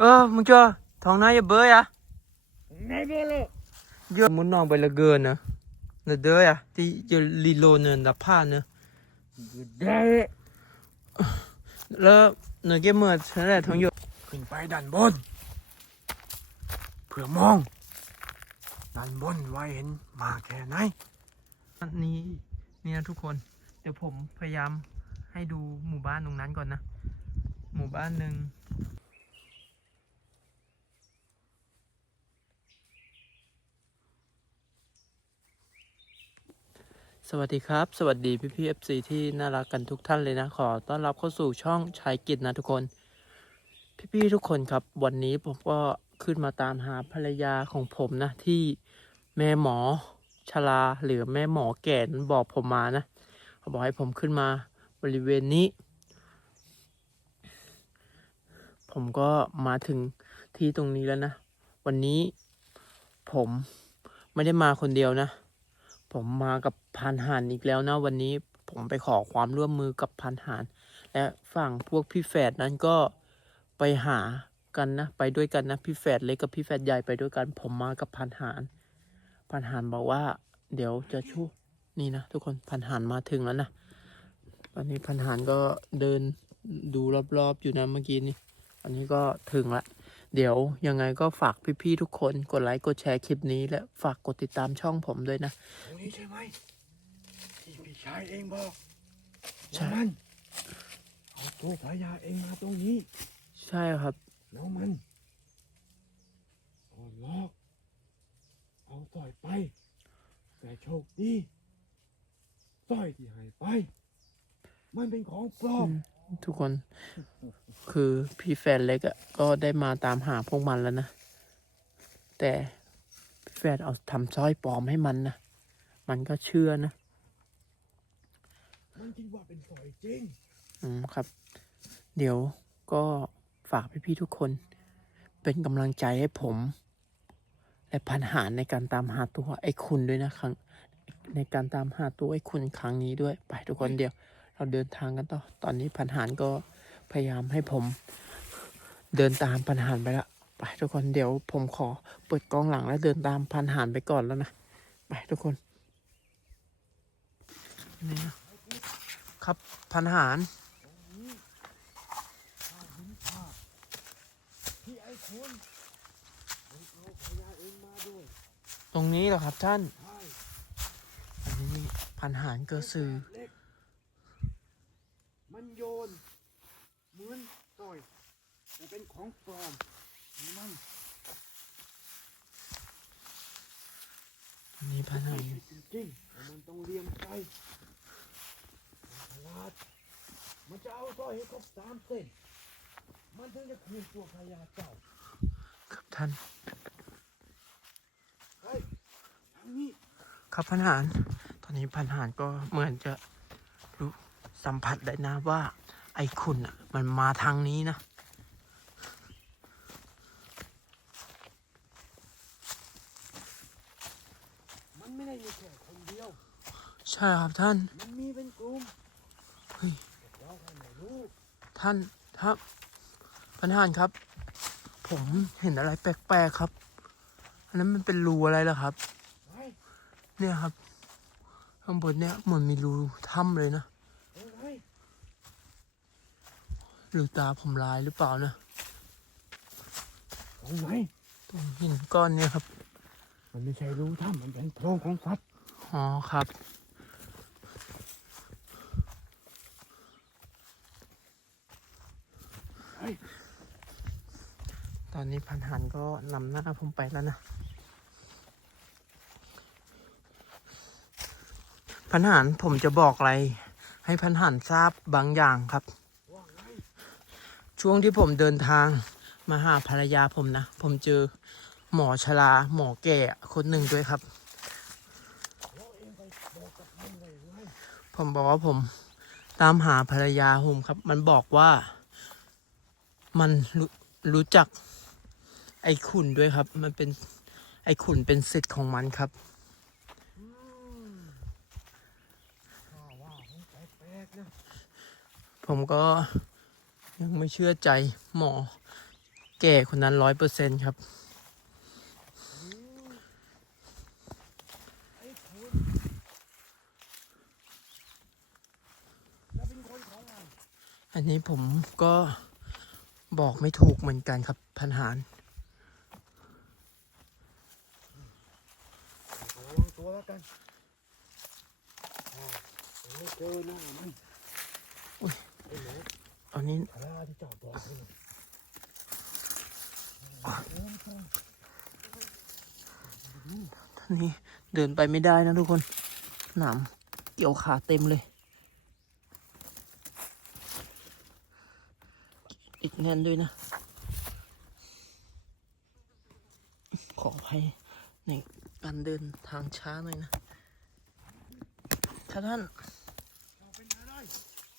เออมึงเจอทองน้อยอย่าเบ้ยอะ Nej, Bella! เยอะมุนนองไปละเกินนะเนอะเด้ออะที่จะลีโลเนินดับผ้าเนอะ Där! แล้วเนอะเก็บเมื่อฉันแหละทองหยดขึ้นไปด้านบนเพื่อมองด้านบนไว้เห็นมากแค่ไหนนี่นี่นะทุกคน เดี๋ยวผมพยายามให้ดูหมู่บ้านตรงนั้นก่อนนะ หมู่บ้านหนึ่ง สวัสดีครับ สวัสดีพี่พี่เอฟซีที่น่ารักกันทุกท่านเลยนะ ขอต้อนรับเข้าสู่ช่องชายกิจนะทุกคน พี่พี่ทุกคนครับ วันนี้ผมก็ขึ้นมาตามหาภรรยาของผมนะ ที่แม่หมอชลาหรือแม่หมอแก่นบอกผมมานะเขาบอกให้ผมขึ้นมาบริเวณนี้ ผมก็มาถึงที่ตรงนี้แล้วนะ วันนี้ผมไม่ได้มาคนเดียวนะ ผมมากับ พันหานอีกแล้วนะวันนี้ผมไปขอความร่วมมือกับพันหานและฝั่งพวกพี่แฝดนั้นก็ไปหากันนะ ไปด้วยกันนะพี่แฝดเล็กกับพี่แฝดใหญ่ไปด้วยกัน ผมมากับพันหานพันหานบอกว่า เดี๋ยวจะช่วยนี่นะทุกคนพันหานมาถึงแล้วนะตอนนี้พันหานก็เดินดูรอบๆอยู่นะเมื่อกี้นี้อันนี้ก็ถึงละ เดี๋ยวยังไงก็ฝากพี่ๆทุกคนกดไลค์กดแชร์คลิปนี้และฝากกดติดตามช่องผมด้วยนะตรงนี้ใช่ไหม ชายเองบอกใช่ ว่ามันเอาตัวภรรยาเองมาตรงนี้ ใช่ครับ แล้วมันก็ลอก เอาสร้อยไป แต่โชคดีสร้อยที่ให้ไป มันเป็นของปลอม ทุกคน คือพี่แฟนเล็กอะก็ได้มาตามหาพวกมันแล้วนะ แต่พี่แฟนเอาทำสร้อยปลอมให้มันนะ มันก็เชื่อนะ มันคิดว่าเป็นสร้อยจริงอืมครับ เดี๋ยวก็ฝากพี่ๆทุกคน เป็นกำลังใจให้ผม และพันหารในการตามหาตัวไอ้คุณด้วยนะครั้งในการตามหาตัวไอ้คุณครั้งนี้ด้วยไปทุกคนเดี๋ยว เราเดินทางกันต่อ ตอนนี้พันหารก็พยายามให้ผม เดินตามพันหารไปละไปทุกคนเดี๋ยวผมขอเปิดกล้องหลังแล้วเดินตามพันหารไปก่อนแล้วนะ ไปทุกคนนี่นะ ครับพันหารที่ไอ้คนมันเอาภรรยาเองมาด้วยตรงนี้เหรอครับท่านใช่อันนี้พันหารเกอสือเล็กมันโยน เหมือนสร้อยแต่เป็นของปลอมมันอันนี้พันหารจริงๆแต่มันต้องเลี้ยงไปมันฉลาดมันจะเอาสร้อยให้ครบสามเส้น มันถึงจะคืนตัวภรรยาเจ้าครับท่าน เฮ้ยทางนี้ครับพันหาร ตอนนี้พันหารก็เหมือนจะรู้สัมผัสได้นะว่า ไอ้คุณอะมันมาทางนี้นะ มันไม่ได้มีแค่คนเดียว ใช่ครับท่าน มันมีเป็นกลุ่ม เฮ้ย เราแค่ไม่รู้ ท่านครับพันหารครับ ผมเห็นอะไรแปลกๆครับ อันนั้นมันเป็นรูอะไรล่ะครับเฮ้ยเนี่ยครับ ข้างบนเนี่ยเหมือนมีรูถ้ำเลยนะเฮ้ยเฮ้ยหรือตาผมลายหรือเปล่านะตรงไหนตรงหินก้อนเนี่ยครับ มันไม่ใช่รูถ้ำมันเป็นโพรงของสัตว์อ๋อครับ เฮ้ย ต อนนี้พันหันก็นำหน้าผมไปแล้วนะ พันหันผมจะบอกอะไร ให้พันหันทราบบางอย่างครับ ช่วงที่ผมเดินทางมาหาภรรยาผมนะ ผมเจอหมอชราหมอแก่คนหนึ่งด้วยครับ ผมบอกว่าผมตามหาภรรยาผมครับ มันบอกว่ามันรรู้จัก ไอ้ขุนด้วยครับ มันเป็นไอ้ขุนเป็นสิทธิ์ของมันครับผมก็ยังไม่เชื่อใจหมอแก่คนนั้นร้อยเปอร์เซ็นครับอันนี้ผมก็บอกไม่ถูกเหมือนกันครับพันหาร ระวังตัวแล้วกันอ่ายังไม่ เจอหน้ามันอุ๊ยอันนี้พระที่จ้าบอกให้หนูท่านนี้เดินไปไม่ได้นะทุกคนหนามเกี่ยวขาเต็มเลยอีกแน่นด้วยนะ ขออภัยในการเดินทางช้าหน่อยนะถ้าท่าน เราเป็นอะไร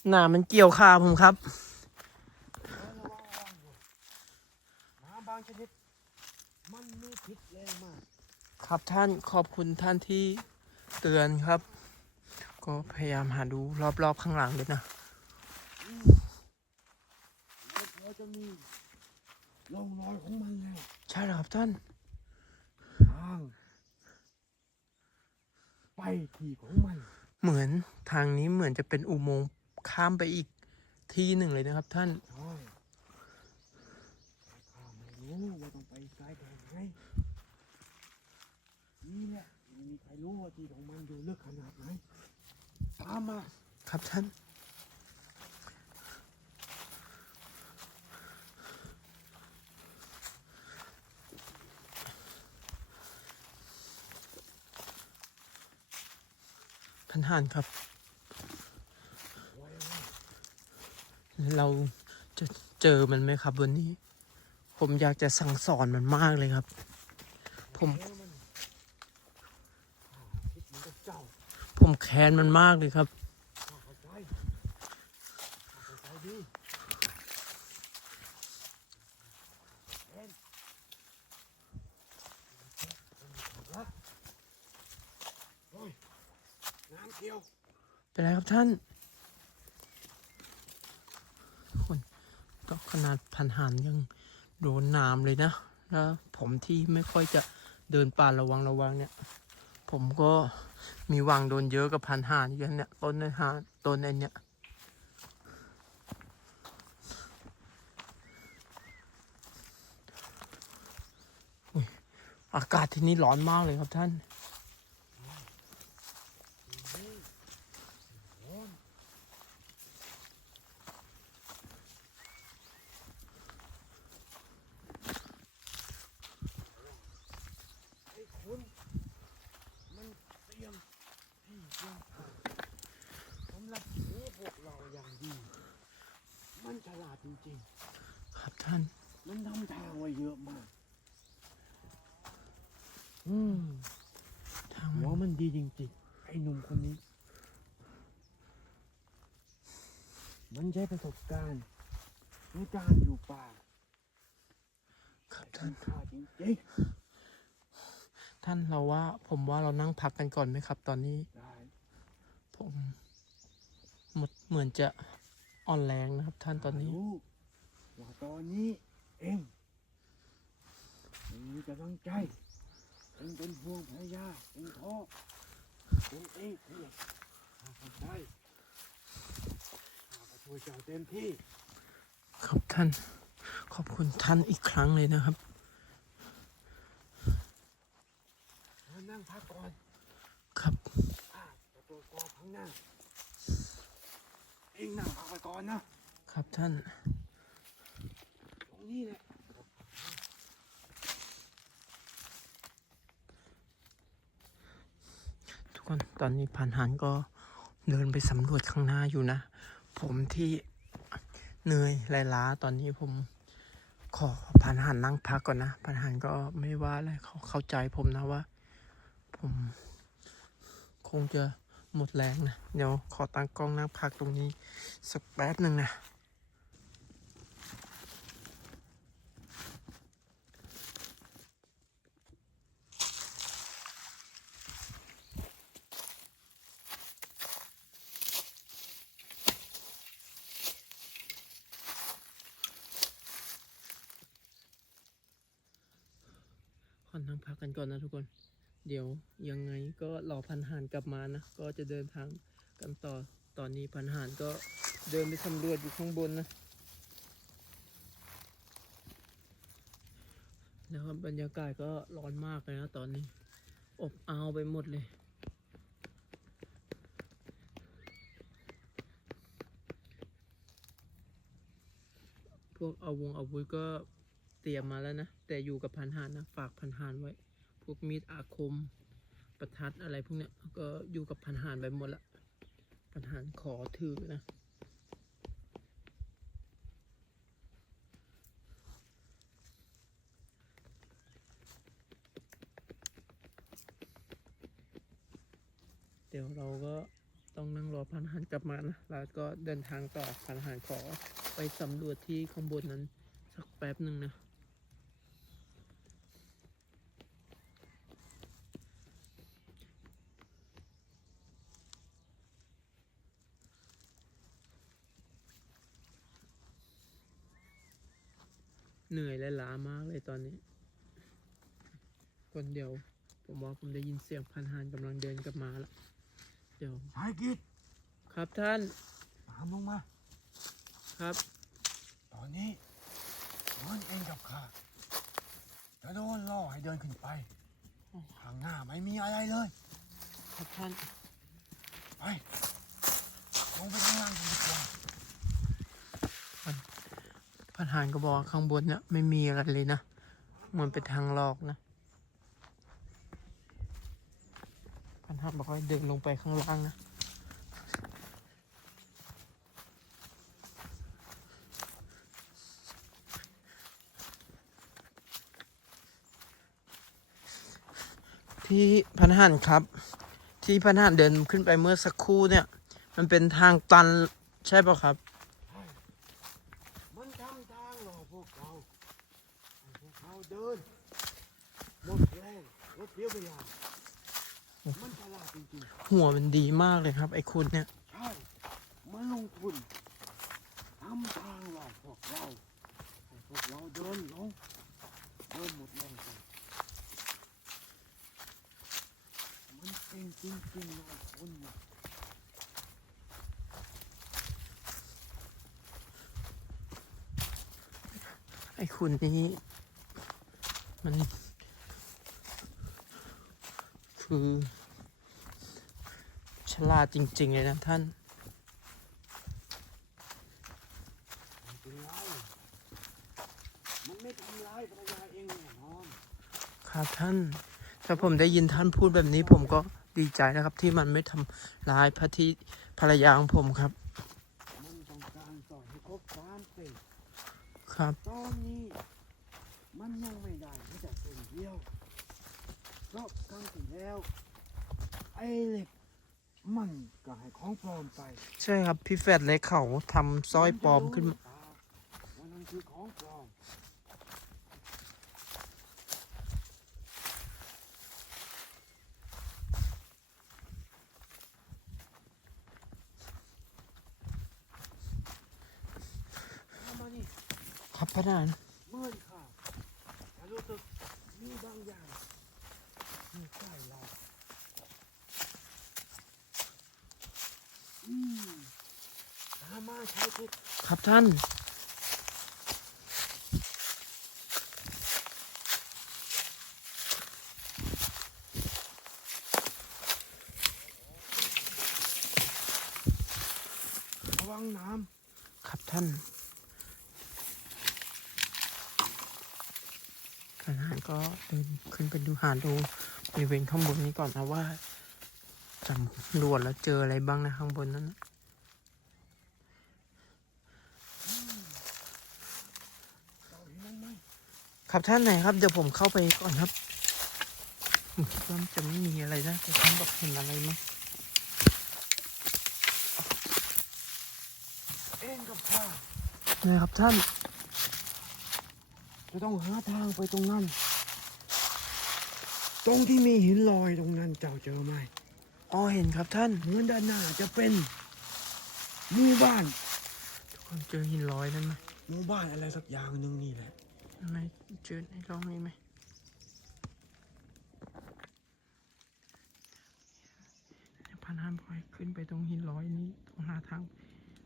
หนามมันเกี่ยวขาผมครับระวังระวังอยู่น้ำบางชนิด มันมีพิษแรงมาก ครับท่านขอบคุณท่านที่เตือนครับ ก็พยายามหาดูรอบๆข้างหลังเลยนะแล้วพอจะมีร่องรอยของมันแล้วใช่เหรอครับท่านทางไปที่ของมัน เหมือนทางนี้เหมือนจะเป็นอุโมงค์ ข้ามไปอีกที่หนึ่งเลยนะครับท่านใช่ข้าไม่รู้ว่าต้องไปไกลแค่ไหนนี่แหละไม่มีใครรู้ว่าที่ของมันอยู่ลึกขนาดไหนตามมาครับท่านท่านห่านครับ ไว้ไว้ เราจะเจอมันไหมครับวันนี้ ผมอยากจะสั่งสอนมันมากเลยครับ ผมผมแค้นมันมากเลยครับ เป็นไรครับท่าน ก็ขนาดพันหานยังโดนน้ำเลยนะ แล้วผมที่ไม่ค่อยจะเดินป่าระวังระวังเนี่ย ผมก็มีวังโดนเยอะกับพันหานอยู่เนี่ยต้นในหาต้นไอเนี่ยอากาศที่นี่ร้อนมากเลยครับท่าน ไอ้คุณมันเตรียมที่จะสำหรับหนีพวกเราอย่างดี มันฉลาดจริง ครับท่าน ๆ มันทำทางไว้เยอะมาก อืม ทาง หัวมันดีจริงๆ ไอ้หนุ่มคนนี้ มันใช้ประสบการณ์ในการอยู่ป่าครับแต่ท่านค่าจริงท่านเราว่า ผมว่าเรานั่งพักกันก่อนไหมครับ ตอนนี้ ๆได้ผมหมดเหมือนจะอ่อนแรงนะครับ ท่านตอนนี้ รู้ว่าตอนนี้เองมีกำลังใจเองเป็นห่วงภรรยาเองท้อ เองเองเครียดข้าเข้าใจข้าก็ช่วยเจ้าเต็มที่ครับท่าน ขอบคุณท่านอีกครั้งเลยนะครับมานั่งพักก่อนครับข้าจะตรวจสอบข้างหน้าเองนั่งพักไปก่อนนะครับท่าน ตรงนี้แหละ ทุก คนตอนนี้ผ่านหานก็เดินไปสำรวจข้างหน้าอยู่นะ ผมที่เหนื่อยลายล้าตอนนี้ผมขอผ่านหานนั่งพักก่อนนะผ่านหานก็ไม่ว่าอะไรเขาเข้าใจผมนะว่า ผมคงจะหมดแรงนะ เดี๋ยวขอตั้งกล้องนั่งพักตรงนี้สักแป๊บหนึ่งนะ ขอนั่งพักกันก่อนนะทุกคน เดี๋ยวยังไงก็รอพันหานกลับมานะ ก็จะเดินทางกันต่อตอนนี้พันหานก็เดินไปสำรวจอยู่ข้างบนนะ แล้วบรรยากาศก็ร้อนมากเลยนะตอนนี้ อบอ้าวไปหมดเลยพวกเอาวงอาวุธก็เตรียมมาแล้วนะ แต่อยู่กับพันหานนะ ฝากพันหานไว้ วกมีดอาคม ประทัดอะไรพวกเนี้ยก็อยู่กับพันหานไปหมดละพันหานขอถือนะ เดี๋ยวเราก็ต้องนั่งรอพันหานกลับมานะแล้วก็เดินทางต่อพันหานขอไปสำรวจที่ข้างบนนั้นสักแป๊บหนึ่งนะ เหนื่อยและล้ามากเลยตอนนี้คนเดียว ผมว่าผมได้ยินเสียงพันหานกำลังเดินกลับมาแล้วเดี๋ยวชายกิจครับท่าน ตามลงมา ครับ ตอนนี้มันเองกับข้าจะโดนล่อให้เดินขึ้นไปข้างหน้าไม่มีอะไรเลย ครับท่าน ไปลงไปข้างล่างกันดีกว่า พันหานก็บอกข้างบนเนี่ยไม่มีอะไรเลยนะเหมือนเป็นทางหลอกนะพันหานบอกว่าให้เดินลงไปข้างล่างนะที่พันหันครับ ที่พันหันเดินขึ้นไปเมื่อสักครู่เนี่ย มันเป็นทางตันใช่ป่ะครับ มันทำทางหลอกพวกเราให้พวกเราเดินหมดแรงรถเสียเวลา มันฉลาดจริง หัว มันดีมากเลยครับ ไอ้คุณเนี่ยๆใช่มันลงทุนทำทางหลอกพวกเราให้พวกเราเดินลงเดินหมดแรงไปมันเป็นจริงๆนะคุณนะไอ้คุณนี้มัน คือฉ ลาดจริง ๆ เลยนะท่าน มันไม่ทำร้ายภรรยาเองแน่นอนครับท่าน ถ้าผมได้ยินท่านพูดแบบนี้ผมก็ดีใจนะครับ ที่มันไม่ทำร้ายพระที่ภรรยาของผมครับ มันต้องการสอให้ครบสามเศษครับ ตอนนี้ มันยังไม่ได้แม้แต่เส้นเดียวเพราะครั้งที่แล้ว ไอ้เหล็ก มันก็ให้ของปลอมไปใช่ครับพี่แฟดเล็กเขาทำสร้อยปลอมขึ้นมาว่านั่นคือของปลอมเอามานี่ครับพระนาน เมื่อยค่ะแต่รู้สึกมีบางอย่างอยู่ใกล้เรา อืมตามมาใช้คิด ครับท่านระวังน้ครับท่าน ทหารก็เดินขึ้นไปดูหาดูบริเวณข้างบนนี้ก่อนนะว่าสำรวจแล้วเจออะไรบ้างนะข้างบนนั้นนะำเราเห็นมันไหม ครับท่านไหนครับเดี๋ยวผมเข้าไปก่อนครับผมคิดว่าจะไม่มีอะไรนะแต่ท่านบอกเห็นอะไรมั้งเองกับข้านะครับท่านจะต้องหาทางไปตรงนั้น ตรงที่มีหินลอยตรงนั้นเจ้าเจอไหมอ๋อเห็นครับท่านเหมือนด้านหน้าจะเป็นหมู่บ้าน ทุกคนเจอหินลอยนั่นไหมหมู่บ้านอะไรสักอย่างหนึ่งนี่แหละ ยังจืดในร่องนี้ไหมพานานพอยขึ้นไปตรงหินลอยนี้ตรงหาทาง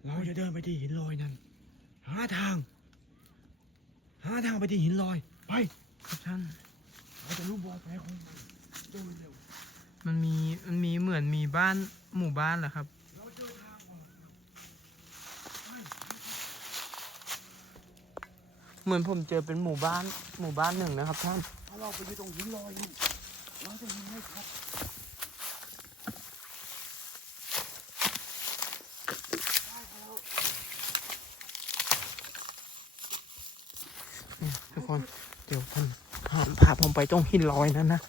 เราจะเดินไปที่หินลอยนั้น หาทาง หาทางไปที่หินลอย ไปครับท่านเราจะรู้บอกแผลของมันเร็วมันมีมันมีเหมือนมีบ้านหมู่บ้านเหรอครับ เหมือนผมเจอเป็นหมู่บ้านหมู่บ้านหนึ่งนะครับท่าน ถ้าเราไปอยู่ตรงหินลอยนี่เราจะเห็นไหมครับได้ครับทุกคนเดี๋ยวผมพาพาผมไปตรงหินลอยนั้นนะ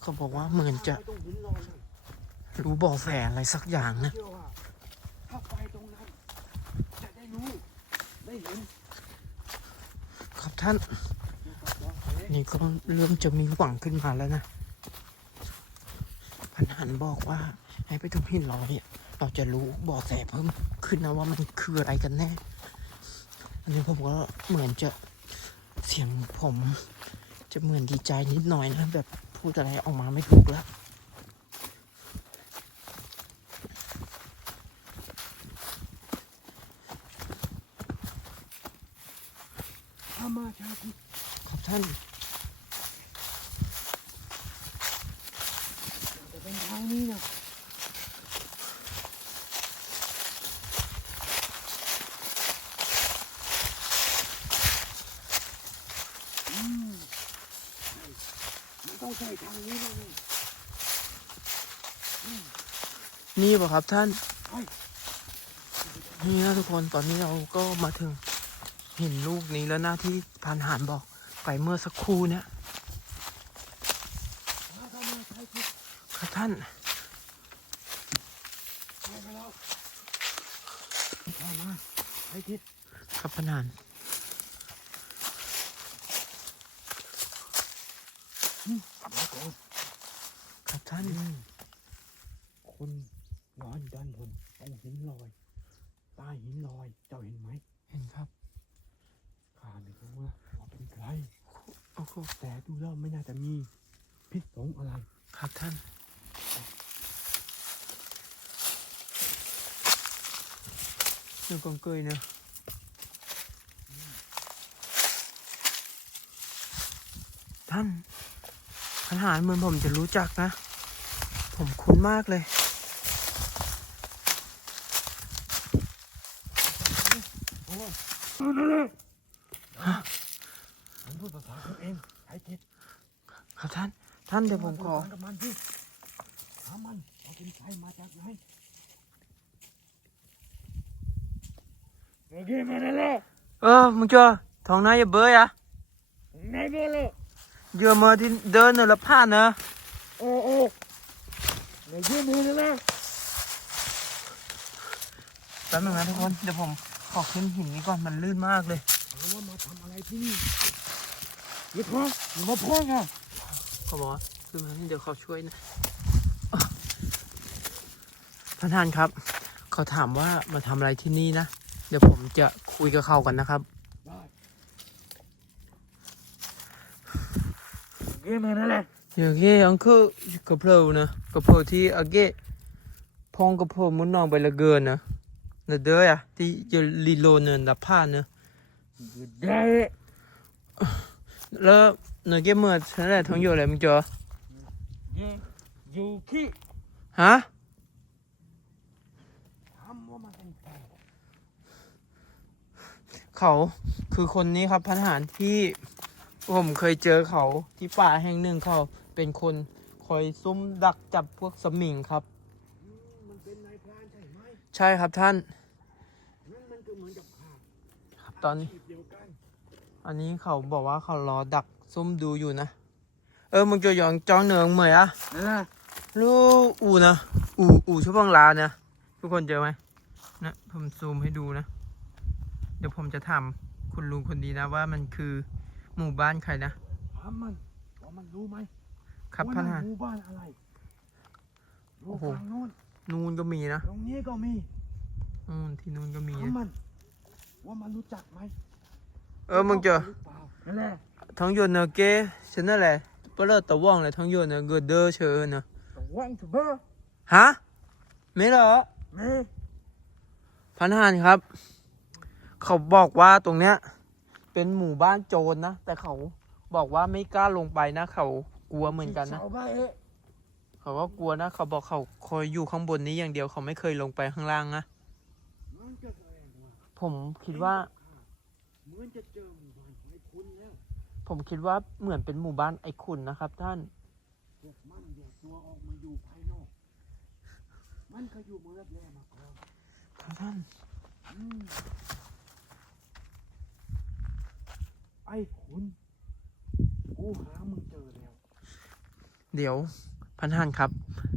เขาบอกว่าเหมือนจะรู้บ่อแสอะไรสักอย่างนะ เชื่อว่าถ้าไปตรงนั้น จะได้รู้ ได้เห็น ครับ ท่านเกี่ยวกับเบาะแสนี่ก็เริ่มจะมีหวังขึ้นมาแล้วนะพันหันบอกว่า ให้ไปตรงหินลอยเราจะรู้บ่อแสเพิ่มขึ้นนะว่ามันคืออะไรกันแน่ อันนี้ผมก็เหมือนจะเสียงผม จะเหมือนดีใจนิดหน่อยนะแบบพูดอะไรออกมาไม่ถูกแล้ว ถ้ามาชาติ ครับ ท่านจะเป็นทางนี้นะอืมใช่มันต้องใช่ทางนี้แน่นี่ป่ะครับท่านๆไปนี่นะทุกคนตอนนี้เราก็มาถึงเห็นลูกนี้แล้วนะที่พันหานบอก ไปเมื่อสักครู่เนี่ยมาถ้ามาใช่ทิศครับท่านไปกันแล้วมามาใช่ทิศครับพันหานมาก่อนครับท่านคนนอนอยู่ด้านบนตรงหินลอยใต้หินลอย เจ้าเห็นไหม เห็นครับข้าไม่รู้ว่าว่า เป็นใครโอ้โหแต่ดูแล้วไม่น่าจะมีพิษสงอะไร ครับท่านเรื่องกองเกยนะท่านพันหานเหมือนผมจะรู้จักนะ ผมคุ้นมากเลยโอ้ พูดภาษาเขาเองไอ้ทิศครับท่าน ท่านเดี๋ยวผมขอกับมันสิถามมันว่าเป็นใครมาจากไหนโอเคมาแล้วเออมึงเจอทองหน้าอย่าเบยอะไหนเบลเลยเยอะมาที่เดินเนอะละพลาดเนอะโอ้โอ้ไหนยืมมือเลยนะแป๊บนึงนะทุกคนเดี๋ยวผมขอขึ้นหินนี้ก่อนมันลื่นมากเลยถามว่ามาทำอะไรที่นี่ อย่าท้องอย่ามาพ้องอะเขาบอกว่าขึ้นมานี่เดี๋ยวเขาช่วยนะอะท่านท่านครับ เขาถามว่ามาทำอะไรที่นี่นะ เดี๋ยวผมจะคุยกับเขากันนะครับได้โอเคมาแล้วแหละอย่างเงี้ยอังคือกระเพรานะกระเพราที่อาเกะพองกระเพรามุนนองไปละเกินนะนะเด้ออะที่จะลีโลเนินละผ้าเนอะได้ แล้วเนอะเกะเมื่อฉันแหละท้องอยู่อะไรมึงเจอยูยูคิฮะถามว่ามาเป็นใครเขาคือคนนี้ครับพันหารที่ผมเคยเจอเขาที่ป่าแห่งหนึ่งเขาเป็นคนคอยซุ่มดักจับพวกสมิงครับอืมมันเป็นนายพรานใช่ไหมใช่ครับท่านนั่นมันก็เหมือนกับข้าครับตอนนี้ อันนี้เขาบอกว่าเขารอดักซุ่มดูอยู่นะ เออมึงจะยองจ้องเหนืองเหมยอะนั่นแหละลูกอูนะอูอูชั่วโมงลาเนี่ยทุกคนเจอไหมนะผมซูมให้ดูนะ เดี๋ยวผมจะถามคุณลุงคนนี้นะว่ามันคือหมู่บ้านใครนะถามมันว่ามันรู้ไหมครับว่าพันนั่นหารหมู่บ้านอะไรอยู่โอ้โหฝั่งโน้นนูนก็มีนะตรงนี้ก็มีอืมที่นูนก็มีถามนะมัน ว่ามันรู้จักไหม เออมึงเจอหรือเปล่านั่นแหละทั้งยนเนอะเก้ฉันนั่นแหละเปลอตะว่องเลยทั้งยนเนอะเกอเดอเชอเนอะระวังเถอะเบ้อฮะไม่เหรอมีพันหานครับ เขาบอกว่าตรงเนี้ย เป็นหมู่บ้านโจรนะ แต่เขาบอกว่าไม่กล้าลงไปนะ เขากลัวเหมือนกันนะเสาบ้าเอ๊ะเขาก็กลัวนะ เขาบอกเขาคอยอยู่ข้างบนนี้อย่างเดียวเขาไม่เคยลงไปข้างล่างนะมันก็แสดงว่าผมคิดว่าเห มือนจะเจอหมู่บ้านของไอ้คุณแล้ว ผมคิดว่าเหมือนเป็นหมู่บ้านไอ้คุณนะครับ ท่าน พวกมันแยกตัวออกมาอยู่ภายนอก มันก็อยู่เมืองรับแลมาก่อนครับท่านอืมไอ้คุณกูหามึงเจอแล้ว เดี๋ยวพันหานครับ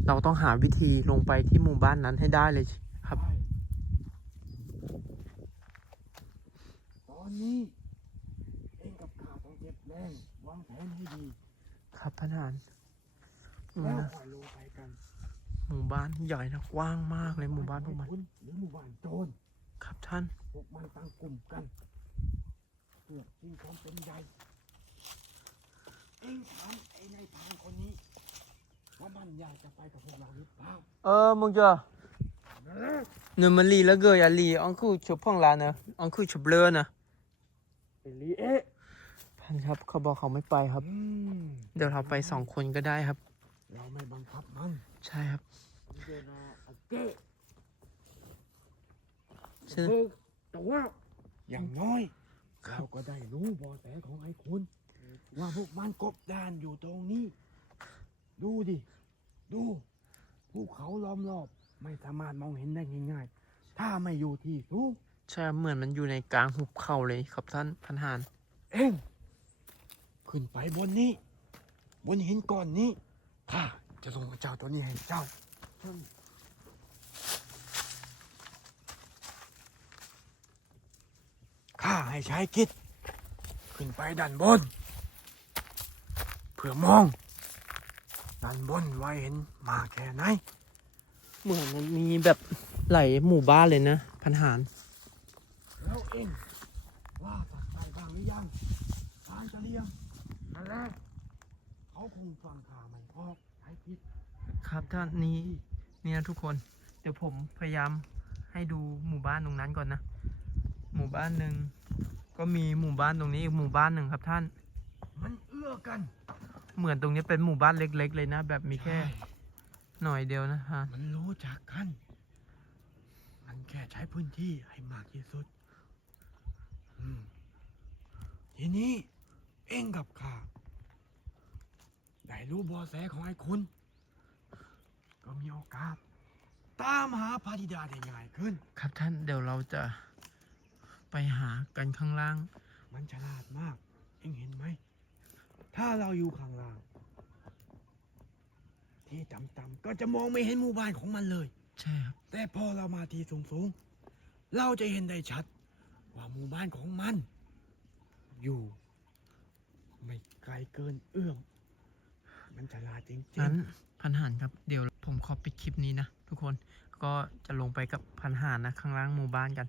เราต้องหาวิธีลงไปที่หมู่บ้านนั้นให้ได้เลยครับ ใช่ตอนนี้ เองกับข้า ต้องเจ็บแรงวางแผนให้ดีครับพันหานอืมแล้วนะค่อยลงไปกันหมู่บ้านใหญ่นะกว้างมากเลยหมู่บ้านพวกมันคุณหรือหมู่บ้านโจรครับท่านพวกมันตั้งกลุ่มกันเพื่อชิงความเป็นใหญ่เองถามไอ้นายพรานคนนี้ว่ามันอยากจะไปกับพวกเราหรือเปล่าเออมึงจะหนึ่งมันลีแล้วเกยอะลีอังคือชบพ่องลานะอังคือชบเบลอนะไอ้ลีเอ๊ะ พันครับเขาบอกเขาไม่ไปครับอืมเดี๋ยวเราไปสองคนก็ได้ครับ เราไม่บังคับมันใช่ครับเจนาอาเก้ซึ่งเออแต่ว่าอย่างน้อยเราก็ได้รู้เบอแสของไอ้คุณว่าพวกมันกบดานอยู่ตรงนี้ ดูดิ ดูภูเขาล้อมรอบ ไม่สามารถมองเห็นได้ง่ายๆ ถ้าไม่อยู่ที่สูง ใช่เหมือนมันอยู่ในกลางหุบเขาเลยครับท่านพันหาน เอง ขึ้นไปบนนี้ บนหินก้อนนี้ข้าจะส่งเจ้าตัวนี้ให้เจ้าข้าให้ใช้กิจขึ้นไปด้านบน เพื่อมองด้านบนไว้เห็นมากแค่ไหน เหมือนมันมีแบบหลายหมู่บ้านเลยนะ พันหานแล้วเองว่าสัตว์ไปบ้างหรือยังทานจะเลี้ยง นั่นแหละเขาคงฟังข่าไม่ออกใช้กิจครับท่านนี้นี่นะทุกคน เดี๋ยวผมพยายามให้ดูหมู่บ้านตรงนั้นก่อนนะ หมู่บ้านหนึ่งก็มีหมู่บ้านตรงนี้อีกหมู่บ้านหนึ่งครับท่าน มันเอื้อกัน เหมือนตรงนี้เป็นหมู่บ้านเล็ก ๆ เลยนะ แบบมีแค่ หน่อยเดียวนะฮะมันรู้จักกัน มันแค่ใช้พื้นที่ให้มากที่สุดอืมทีนี้เองกับข้า ได้รู้เบอแสของไอ้คุณ ก็มีโอกาส ตามหาพระธิดาได้ง่ายขึ้น ครับท่านเดี๋ยวเราจะไปหากันข้างล่าง มันฉลาดมาก เองเห็นไหม ถ้าเราอยู่ข้างล่าง ที่ต่ำๆก็จะมองไม่เห็นหมู่บ้านของมันเลย ใช่ครับ แต่พอเรามาที่สูงๆ เราจะเห็นได้ชัด ว่าหมู่บ้านของมัน อยู่ ไม่ไกลเกินเอื้อม มันฉลาดจริงนั้นพันหานครับเดี๋ยวผมขอปิดคลิปนี้นะทุกคนก็จะลงไปกับพันหานนะข้างล่างหมู่บ้านกัน